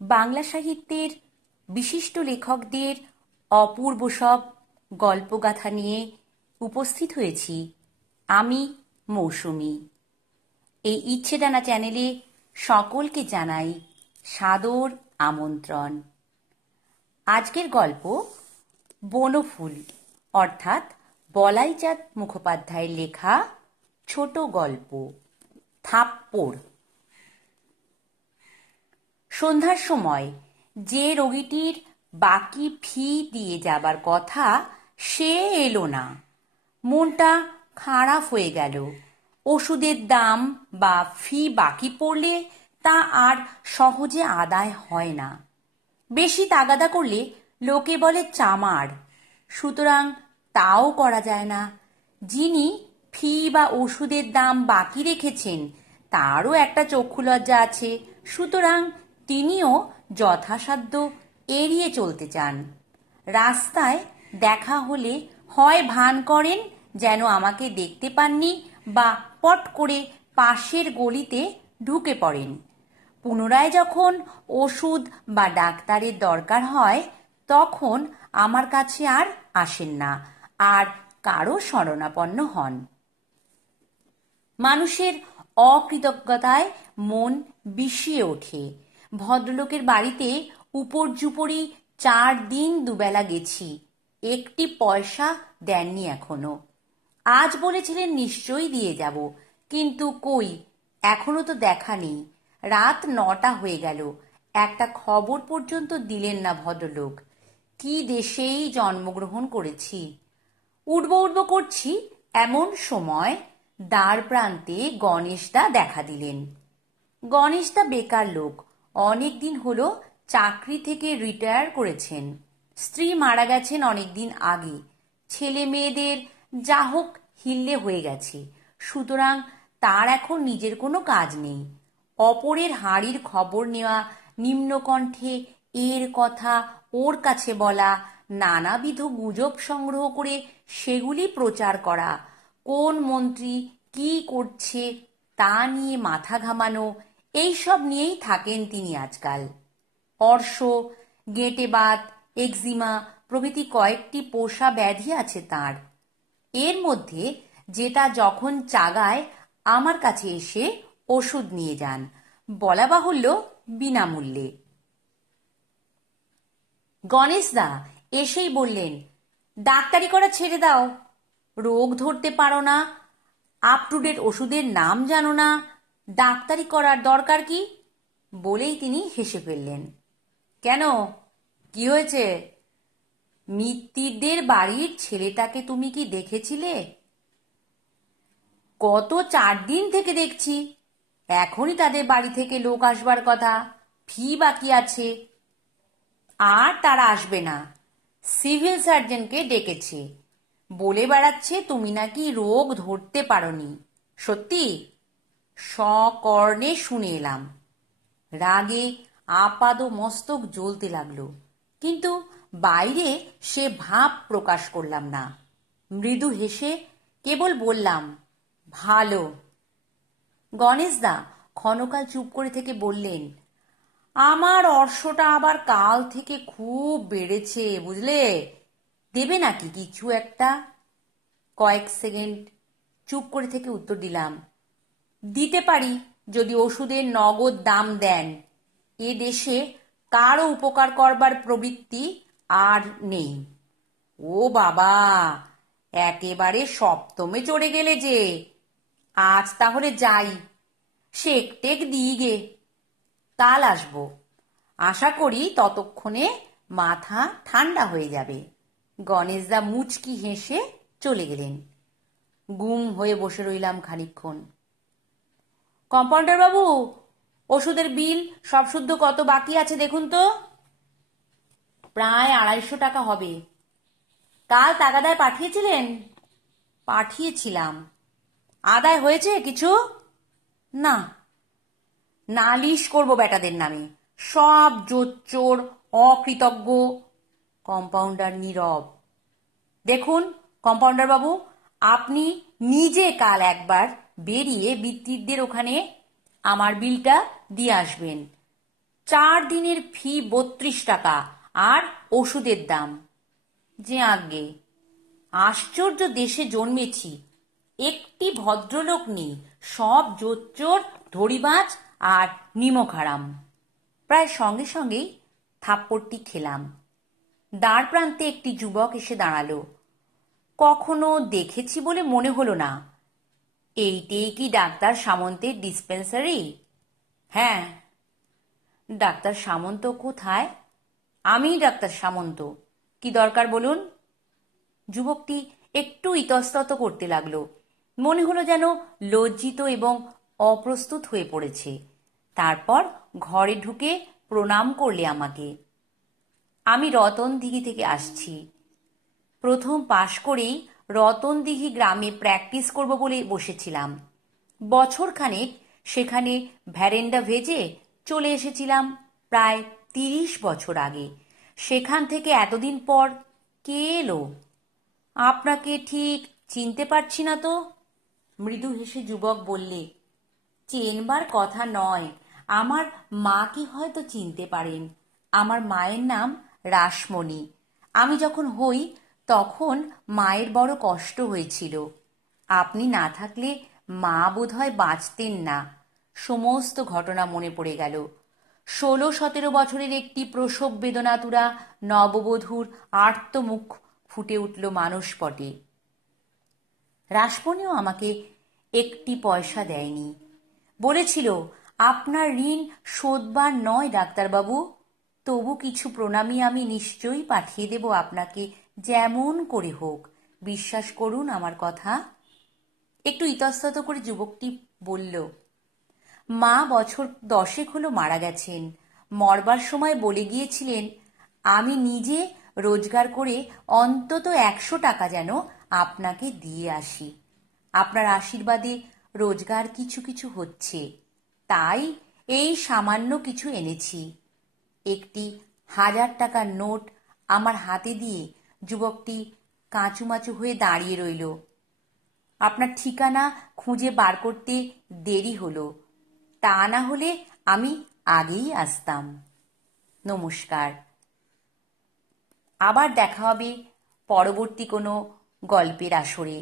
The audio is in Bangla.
বাংলা সাহিত্যের বিশিষ্ট লেখকদের অপূর্ব সব গল্পগাথা নিয়ে উপস্থিত হয়েছি আমি মৌসুমী। এই ইচ্ছেডানা চ্যানেলে সকলকে জানাই সাদর আমন্ত্রণ। আজকের গল্প বনফুল অর্থাৎ বলাইচাঁদ মুখোপাধ্যায়ের লেখা ছোট গল্প থাপ্পড়। সন্ধ্যার সময় যে রোগীটির বাকি ফি দিয়ে যাবার কথা সে এলো না। মনটা খারাপ হয়ে গেল। ওষুধের দাম বা ফি বাকি পড়লে তা আর সহজে আদায় হয় না। বেশি তাগাদা করলে লোকে বলে চামার, সুতরাং তাও করা যায় না। যিনি ফি বা ওষুধের দাম বাকি রেখেছেন তারও একটা চক্ষুলজ্জা আছে, সুতরাং তিনিও যথাসাধ্য এড়িয়ে চলতে চান। রাস্তায় দেখা হলে হয় ভান করেন যেন আমাকে দেখতে পাননি বা পট করে পাশের গলিতে ঢুকে পড়েন। পুনরায় যখন ওষুধ বা ডাক্তারের দরকার হয় তখন আমার কাছে আর আসেন না, আর কারো শরণাপন্ন হন। মানুষের অকৃতজ্ঞতায় মন বিষিয়ে ওঠে। ভদ্রলোকের বাড়িতে উপর্যুপরি 4 দিন দুবেলা গেছি, একটি পয়সা দেননি এখনো। আজ বলেছিলেন নিশ্চয়ই দিয়ে যাব, কিন্তু কই, এখনো তো দেখা নেই। রাত 9টা হয়ে গেল, একটা খবর পর্যন্ত দিলেন না ভদ্রলোক। কি দেশেই জন্মগ্রহণ করেছি। উঠব করছি, এমন সময় দ্বার প্রান্তে গণেশদা দেখা দিলেন। গণেশদা বেকার লোক, অনেক দিন হলো চাকরি থেকে রিটায়ার করেছেন। স্ত্রী মারা গেছেন অনেক দিন আগে। ছেলে মেয়েদের যা হোক হিল্লে হয়ে গেছে, সুতরাং তার এখন নিজের কোনো কাজ নেই। অপরের হাঁড়ির খবর নেওয়া, নিম্নকণ্ঠে এর কথা ওর কাছে বলা, নানাবিধ গুজব সংগ্রহ করে সেগুলি প্রচার করা, কোন মন্ত্রী কি করছে তা নিয়ে মাথা ঘামানো, এইসব নিয়েই থাকেন তিনি আজকাল। অর্শ, গেঁটেবাত, এক্সিমা প্রভৃতি কয়েকটি পোষা ব্যাধি আছে তার। এর মধ্যে যেটা যখন চাগায় আমার কাছে এসে ওষুধ নিয়ে যান, বলা বাহুল্য বিনামূল্যে। গণেশদা এসেই বললেন, ডাক্তারি করা ছেড়ে দাও, রোগ ধরতে পারো না, আপ টু ডেট ওষুধের নাম জানো না, ডাক্তারি করার দরকার কি? বলেই তিনি হেসে ফেললেন। কেন, কি হয়েছে? মিত্তিরদের বাড়ির ছেলেটাকে তুমি কি দেখেছিলে? গত 4 দিন থেকে দেখছি। এখনই তাদের বাড়ি থেকে লোক আসবার কথা, ফি বাকি আছে। আর তারা আসবে না, সিভিল সার্জনকে ডেকেছে। বলে বেড়াচ্ছে তুমি নাকি রোগ ধরতে পারোনি। সত্যি? সকর্ণে শুনে এলাম। রাগে আপাদ মস্তক জ্বলতে লাগলো, কিন্তু বাইরে সে ভাব প্রকাশ করলাম না। মৃদু হেসে কেবল বললাম, ভালো। গণেশদা ক্ষণকাল চুপ করে থেকে বললেন, আমার অর্শটা আবার কাল থেকে খুব বেড়েছে, বুঝলে, দেবে নাকি কিছু একটা? কয়েক সেকেন্ড চুপ করে থেকে উত্তর দিলাম, দিতে পারি যদি ওষুধের নগদ দাম দেন। এ দেশে কারো উপকার করবার প্রবৃত্তি আর নেই। ও বাবা, একেবারে সপ্তমে চড়ে গেলে যে। আজ তাহলে যাই, শেক টেক দিই গে, কাল আসবো। আশা করি ততক্ষণে মাথা ঠান্ডা হয়ে যাবে। গণেশদা মুচকি হেসে চলে গেলেন। গুম হয়ে বসে রইলাম খানিকক্ষণ। কম্পাউন্ডার বাবু, ওষুধের বিল সব শুদ্ধ কত বাকি আছে দেখুন তো। প্রায় 250 টাকা হবে। কাল তাগাদায় পাঠিয়েছিলেন? পাঠিয়েছিলাম। আদায় হয়েছে কিছু? না। নালিশ করব বেটাদের নামে, সব জোচ্চোর, অকৃতজ্ঞ। কম্পাউন্ডার নীরব। দেখুন কম্পাউন্ডার বাবু, আপনি নিজে কাল একবার বেরিয়ে মিত্তিরদের ওখানে আমার বিলটা দিয়ে আসবেন। 4 দিনের ফি 32 টাকা আর ওষুধের দাম। যে আজ্ঞে, আশ্চর্য দেশে জন্মেছি, একটি ভদ্রলোক নেই, সব জোচ্চোর, ধড়িবাজ আর নিমকহারাম। প্রায় সঙ্গে সঙ্গেই থাপ্পড়টি খেলাম। দ্বার প্রান্তে একটি যুবক এসে দাঁড়ালো। কখনো দেখেছি বলে মনে হলো না। এইটেই কি ডাক্তার সামন্তের ডিসপেন্সারি? হ্যাঁ। ডাক্তার সামন্ত কোথায়? আমি ডাক্তার সামন্ত। কি দরকার বলুন? যুবকটি একটু ইতস্তত করতে লাগলো। মনে হলো যেন লজ্জিত এবং অপ্রস্তুত হয়ে পড়েছে। তারপর ঘরে ঢুকে প্রণাম করলে আমাকে। আমি রতনদিঘি থেকে আসছি। প্রথম পাশ করেই রতনদিঘি গ্রামে প্র্যাকটিস করব বলে বসেছিলাম। বছরখানেক সেখানে ভ্যারেন্ডা ভেজে চলে এসেছিলাম প্রায় 30 বছর আগে। সেখান থেকে এতদিন পর কে এলো? আপনাকে ঠিক চিনতে পারছি না তো। মৃদু হেসে যুবক বললে, চেনবার কথা নয়, আমার মাকে হয়তো চিনতে পারেন। আমার মায়ের নাম রাসমণি। আমি যখন হই তখন মায়ের বড় কষ্ট হয়েছিল। আপনি না থাকলে মা বোধহয় বাঁচতেন না। সমস্ত ঘটনা মনে পড়ে গেল। 16-17 বছরের একটি প্রসব বেদনাতুরা নববধূর আর্তমুখ ফুটে উঠল মানসপটে। রাসমণিও আমাকে একটি পয়সা দেয়নি। বলেছিল, আপনার ঋণ শোধবার নয় ডাক্তারবাবু, তবু কিছু প্রণামী আমি নিশ্চয়ই পাঠিয়ে দেব আপনাকে, যেমন করে হোক। বিশ্বাস করুন আমার কথা। একটু ইতস্তত করে যুবকটি বলল, মা বছর 10 হলো মারা গেছেন। মরবার সময় বলে গিয়েছিলেন, আমি নিজে রোজগার করে অন্তত 100 টাকা যেন আপনাকে দিয়ে আসি। আপনার আশীর্বাদে রোজগার কিছু কিছু হচ্ছে, তাই এই সামান্য কিছু এনেছি। একটি 1000 টাকার নোট আমার হাতে দিয়ে যুবকটি কাঁচুমাচু হয়ে দাঁড়িয়ে রইল। আপনার ঠিকানা খুঁজে বার করতে দেরি হলো, তা না হলে আমি আগেই আসতাম। নমস্কার। আবার দেখা হবে পরবর্তী কোনো গল্পের আসরে।